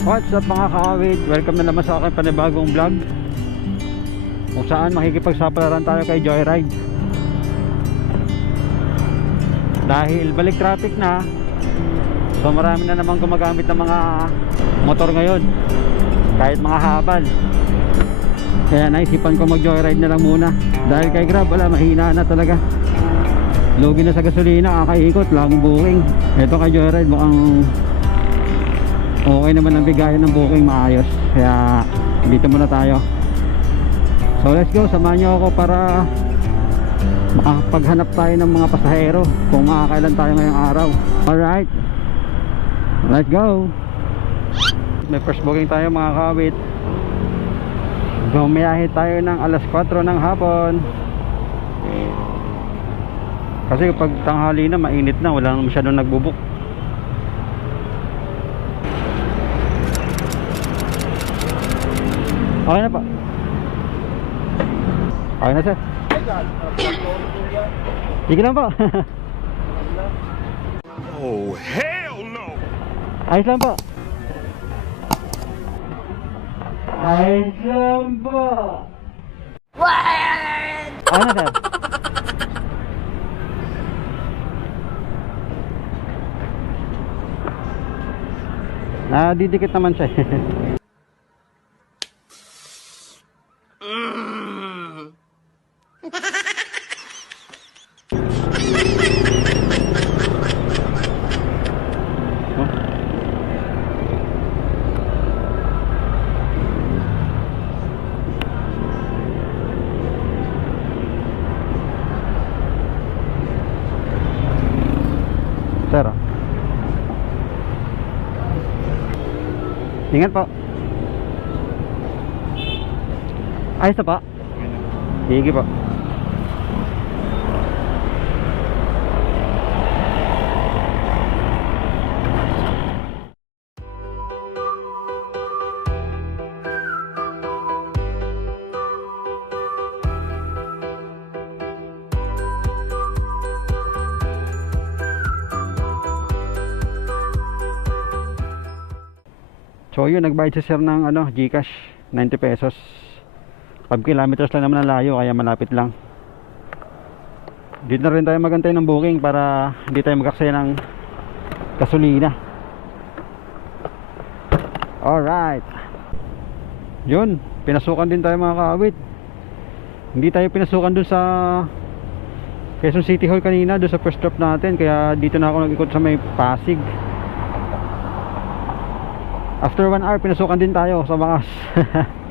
What's up mga kaawit? Welcome na naman sa aking panibagong vlog kung saan makikipagsapalaran tayo kay Joyride. Dahil balik traffic na, so marami na naman gumagamit ng mga motor ngayon, kahit mga habal. Kaya naisipan ko mag Joyride na lang muna. Dahil kay Grab, wala, mahina na talaga. Lugi na sa gasolina, kakaikot, lagong booking. Ito kay Joyride mukhang okay naman ang bigayan ng booking, maayos. Kaya dito muna tayo. So let's go, samahan nyo ako para makapaghanap tayo ng mga pasahero kung makakailan tayo ngayong araw. Alright, let's go. May first booking tayo mga kawit. Gumiyahe tayo ng alas 4 ng hapon. Kasi pag tanghali na, mainit na, wala masyadong nagbubuk. Okay na pa. Okay na sir. Sige lang po. Oh, hell no! Ayos lang po. Ayos lang po. Okay na sir. Didikit naman siya. Sir, ingat po. Ayos na po. Sige po. So yun, nagbayad si sir ng Gcash 90 pesos. 5 kilometers lang naman ang layo, kaya malapit lang. Dito na rin tayo magantay ng booking para hindi tayo magaksaya ng gasolina. Alright, yun, pinasukan din tayo mga kaawit. Hindi tayo pinasukan dun sa Quezon City Hall kanina, dun sa first stop natin. Kaya dito na ako nag-ikot sa may Pasig. After 1 hour, pinasukan din tayo sa Bakas.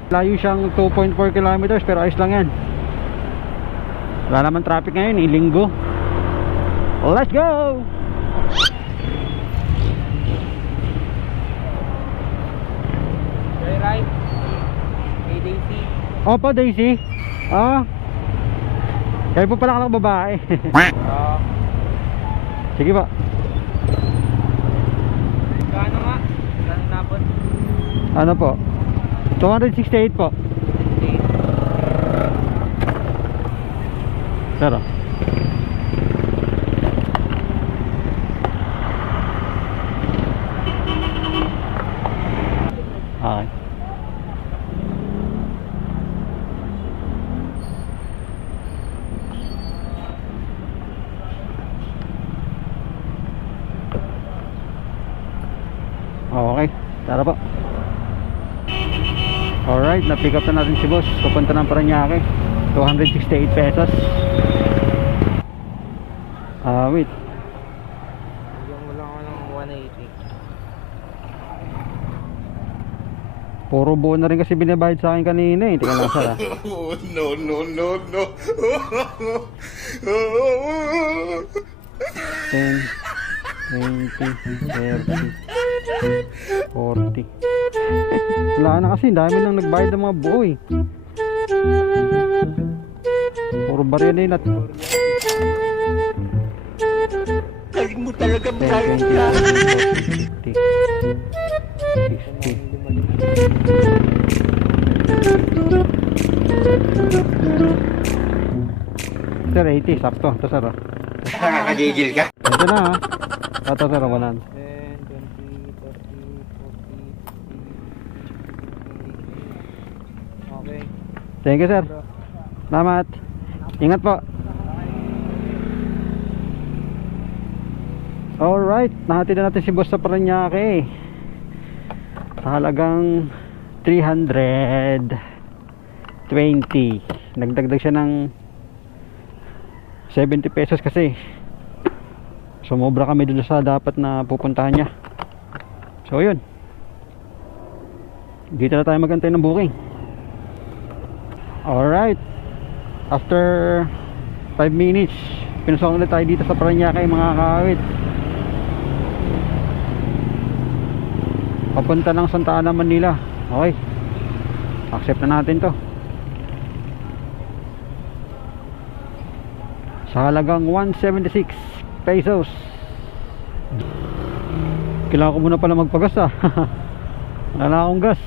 Layo siyang 2.4 kilometers, pero ayos lang yan. Wala naman traffic ngayon, linggo. Let's go! Joyride kay Daisy. Opo, Daisy. Kayo po pala ka ng babae. Sige pa. Kano nga? Kano napon? Ano po? 268 po. Pero okay. Okay, tara po. Alright, na-pick up na natin si boss. Pupunta ng Parañaque. 268 pesos. Wait. Bigyan mo lang ako ng 180. Puro buo na rin kasi binabayad sa akin kanina eh. Tingnan lang sir. Oh, no, no, no, no. 10, 20, 30, 40. Wala na kasi, dami nang nagbayad ng mga buo eh. Puro barya na yun at Galing mo talaga, 10, 20, 40, 50, 60. Sir, 80, sakto. Ito sir. Nakakagigil ka. Ito na ha. Ito sir, 100. 10, 20, 30, 40, 50, Thank you, sir. Salamat. Ingat po. Alright, nahatid na natin si boss sa Parañaque sa halagang 320. Nagdagdag siya ng 70 pesos kasi sumobra kami dun sa dapat na pupuntahan niya. So yun, dito na tayo magantay ng booking. Alright, after 5 minutes pinasok ulit tayo dito sa Parañaque, mga kaawit. Papunta ng Santa Ana, Manila. Okay, accept na natin to sa halagang 176 pesos. Kailangan ko muna pala magpagas wala na akong gas.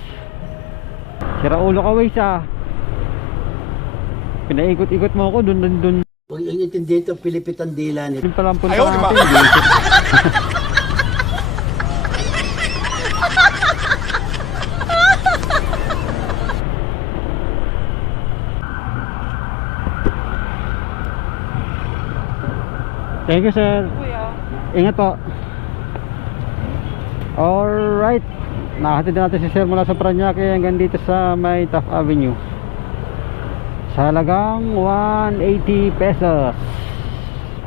Sira ulo ka, Waze pinaikot-ikot mo ako dun. Huwag yung intindi ito, Pilipit ang dila nito. Yun pala ang punta Ayaw, di ba? natin. Thank you, sir. Kuya. Ingat po. Alright, nakahatid na natin si sir mula sa Parañaque hanggang dito sa may Taft Avenue sa halagang 180 pesos.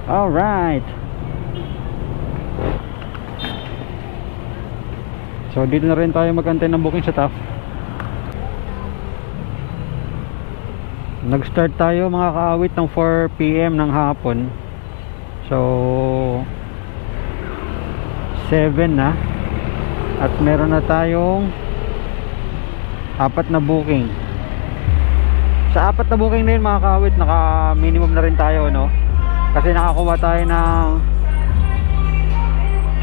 Alright, so dito na rin tayo magantay ng booking sa Taft. Nag start tayo, mga kaawit, ng 4 PM ng hapon. So 7 na at meron na tayong 4 na booking. Sa 4 na booking na yun, mga kaawit, naka minimum na rin tayo, no? Kasi nakakuha tayo ng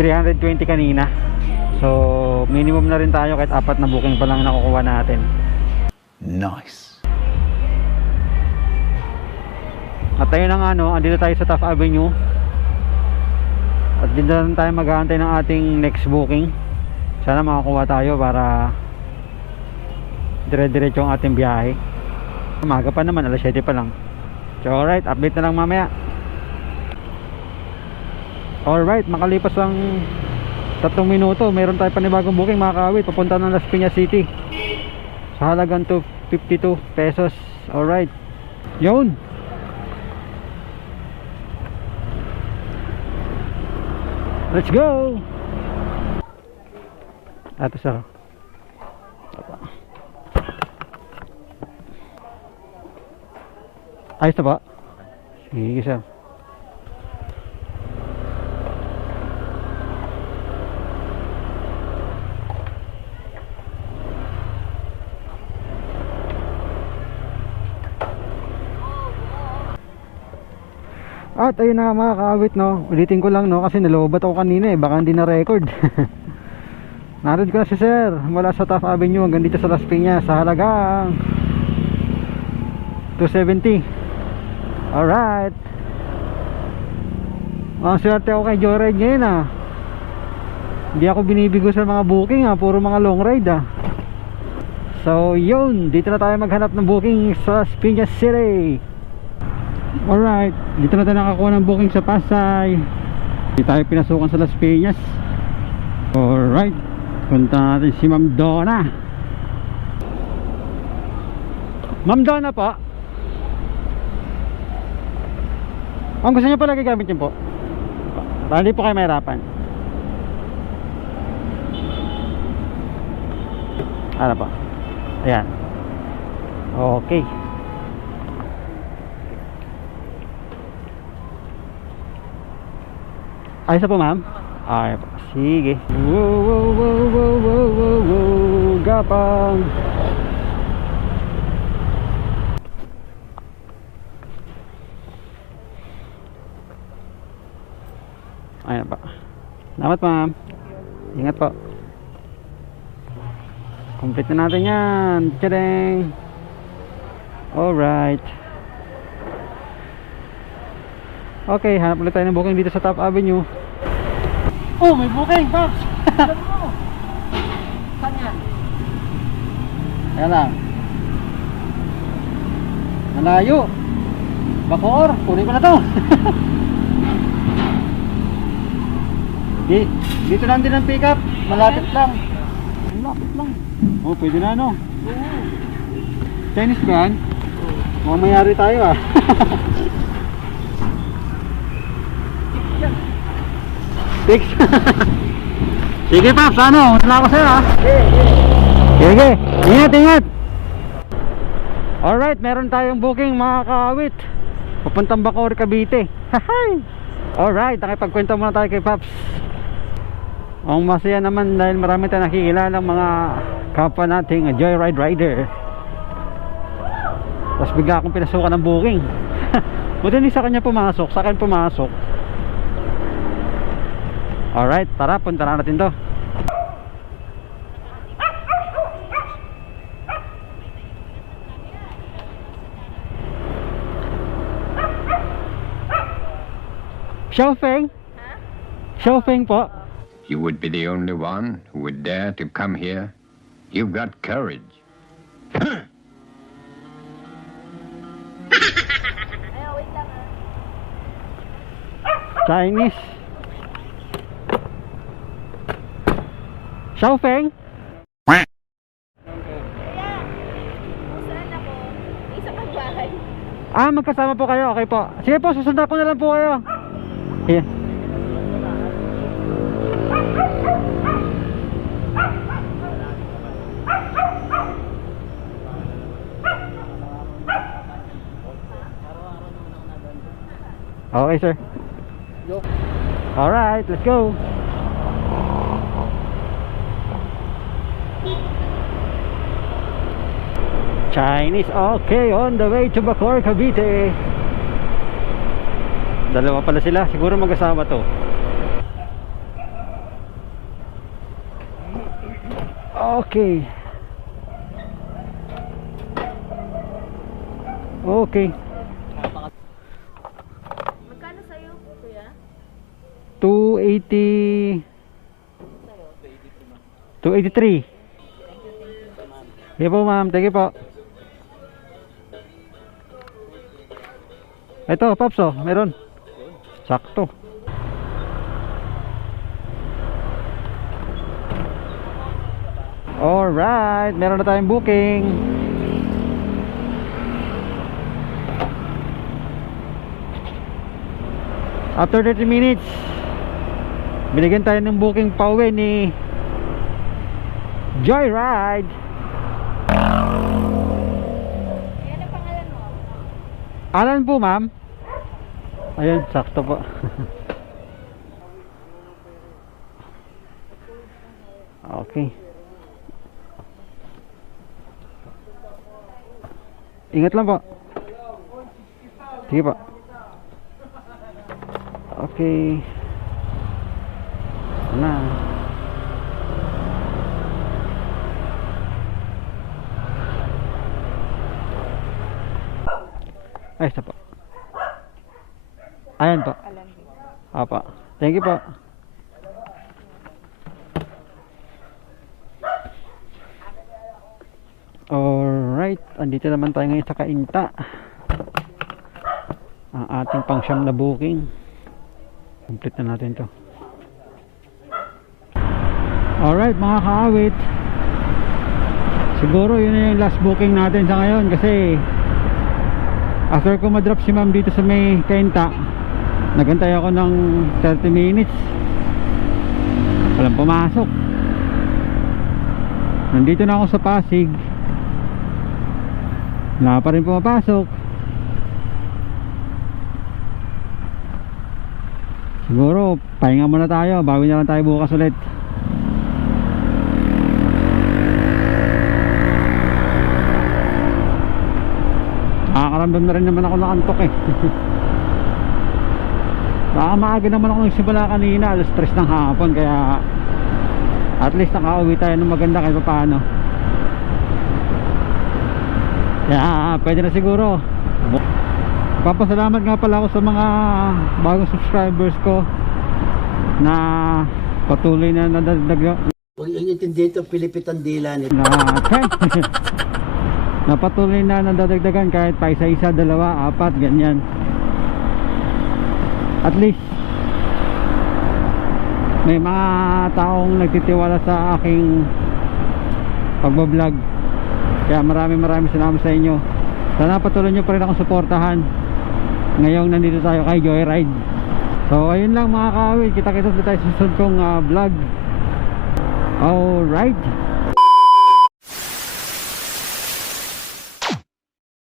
320 kanina. So minimum na rin tayo kahit 4 na booking pa lang nakukuha natin. Nice. At tayo na nga, no, andito tayo sa Taft Avenue. At dito na tayo maghahantay ng ating next booking. Sana makakuha tayo para dire-diretso ang ating biyahe. Umaga pa naman, alas 7 pa lang. So alright, update na lang mamaya. Alright, makalipas ang 3 minuto, meron tayo panibagong booking, mga kaawit, papunta ng Las Piñas City sa halagang 252 pesos. Alright, yun. Let's go. Ato sir. Ayos na ba? Sige sir. At ayun na, mga kaawit, no, ulitin ko lang, no, kasi nalobat ako kanina baka hindi na record. Naroon ko na si sir mula sa Taft Avenue hanggang dito sa Las Piñas sa halagang 270. Alright, ang swerte ako kay Joyride ngayon hindi ako binibigo sa mga booking puro mga long ride So yun, dito na tayo maghanap ng booking sa Las Piñas City. Alright, dito na tayo nakakuha ng booking sa Pasay. Dito tayo pinasukan sa Las Piñas. Alright, punta natin si Ma'am Donna. Ma'am Donna po, ang gusto niyo pala gagamit yun po, bali po kayo mahirapan. Ano po, ayan. Okay, ayos na po, ma'am. Ay po, sige. Wow, gapang. Ayan po. Salamat, ma'am. Ingat po. Complete na natin yan. Tadang. Alright. Okay, hanap ulit tayo ng booking dito sa Taft Avenue. Oh, may booking, Pops! Saan yan? Ayan lang. Malayo. Bacoor, kunin ko na to. Dito lang din ang pick up. Malapit lang. Malapit lang. Oh, pwede na no. Chinese ba yan? Mukhang mayari tayo ah. Six. Sige Paps, ano? Masala ako sa'yo ah. Sige, ingat, ingat. Alright, meron tayong booking mga kaawit. Papuntang Bacoor, Cavite. Alright, nakipagkwento muna tayo kay Paps. Ang masaya naman dahil marami tayong nakikilala ng mga kapwa nating joyride rider. Tapos bigla akong pinasukan ng booking. Buti hindi sa kanya pumasok, sa akin pumasok. Alright, tara, punta na natin to. Xiaofeng? Xiaofeng po. You would be the only one who would dare to come here. You've got courage. Chinese. Xiaofeng? Ah, magkasama po kayo. Okay po. Sige po, susundan ko na lang po kayo. Here. Okay, sir. Alright, let's go. Chinese, okay, on the way to Bacoor, Cavite. Dalawa pala sila, siguro mag-asawa to. Okay. Okay. Magkano sa'yo, kuya? 280. 283. Sige po ma'am, thank you po. Ito, Paps, oh, meron. Sakto. Alright, meron na tayong booking. After 30 minutes, binigyan tayo ng booking pauwi ni Joyride. Ayan ang pangalan mo. Alan po ma'am. Ayun, sakto po. Okay. Ingat lang po. Sige po. Okay. Na. Ay, isa po. Ayan po. Apa. Thank you po. Alright, andito naman tayo ngayon sa Cainta. Ang ating pang-siyam na booking. Complete na natin to. Alright mga kaawit, siguro yun na yung last booking natin sa ngayon. Kasi after ko madrop si ma'am dito sa may Cainta, nagantay ako ng 30 minutes, walang pumasok. Nandito na ako sa Pasig, wala pa rin pumapasok. Siguro pahinga muna tayo, bago na lang tayo bukas ulit. Nakakaramdam na rin naman ako ng antok eh. Baka maaga naman ako nagsimula kanina, alas 3 ng hapon, kaya at least nakauwi tayo ng maganda kahit paano. Kaya pwede na siguro. Papasalamat nga pala ako sa mga bagong subscribers ko na patuloy na nadagdag Huwag yung intindi ito, Pilipit ang dila nito. na na patuloy na nadadagdagan kahit pa isa-isa, dalawa, apat, ganyan. At least may mga taong nagtitiwala sa aking pagbablog. Kaya maraming salamat sa inyo. Sana patuloy nyo pa rin akong suportahan ngayong nandito tayo kay Joyride. So ayun lang mga kawil, kita-kita tayo sa susunod kong vlog. Alright.